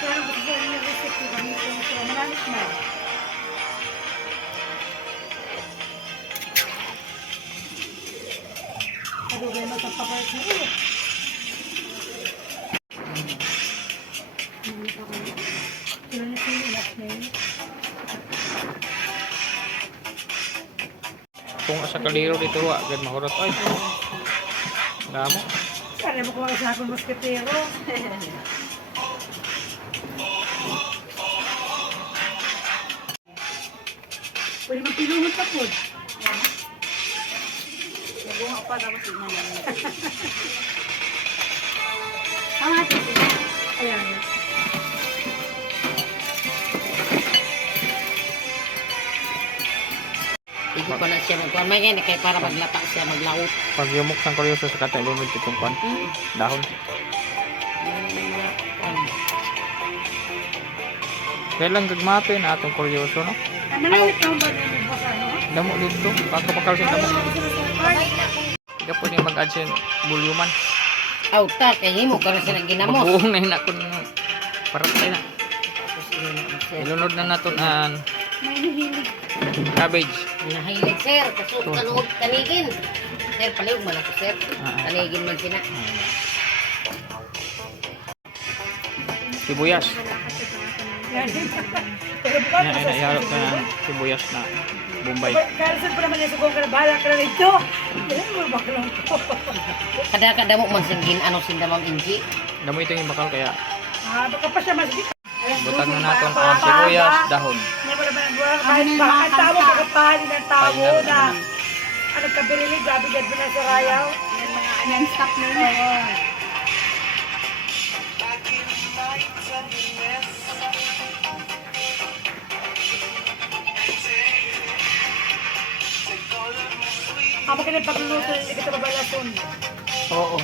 Pero gusto sa inyo recipe kami ito. So, malalit na. Kadugay mo sa papalit na ulo. Sila na sila ilas na yun. Kung sa kaliro dito, agad mahurot. Ay, damo. Kaya mo kumakas na akong masketero. Pwede magpilunod pa po. Nagbuha pa tapos ina na. Ang atin sila. Ayan. Hindi ko na siya magkuhan. May ganyan kaya para maglata siya maglaot. Pag yumok ng kuryoso sa kata, lumid itong pan. Dahon. Kailan gagmapin na atong kuryoso, no? Ang malalit na ba na nagbasa, no? Damo dito. Pagkapakal sa damo. Ay, Hindi ka pwede mag-add sa bulyuman. Aw, ta, kaya mo karon siya ng ginamos. Magbuong na hinakon nyo. Paratay na. Tapos ilunod na sir. Ilunod na natin ang may hihilig. cabbage. Nahilig sir, kaso kanuod tanigin. Sir, paliw man ako sir. Tanigin man sina. Sibuyas. Yan. Pero buka Yan ay naiharap na ng sibuyas na Bombay. Kaya saan pa naman yung sugong ka na bahala ka na ito? Yan mo ba ka lang ito? Kada mo man singin ano sindamang inji. Damo ito yung bakal kaya Baka pa siya masjid. butang na natin ang sibuyas, dahon. Hindi mo naman ang buwan. Kahit baka ang tao, pagkapahalin ng tao na. Ano kabirili, grabe dyan mo na sa rayaw. Yan mga anong stock na yun. Ako ka na pagluluto, hindi kita babalason. Oo.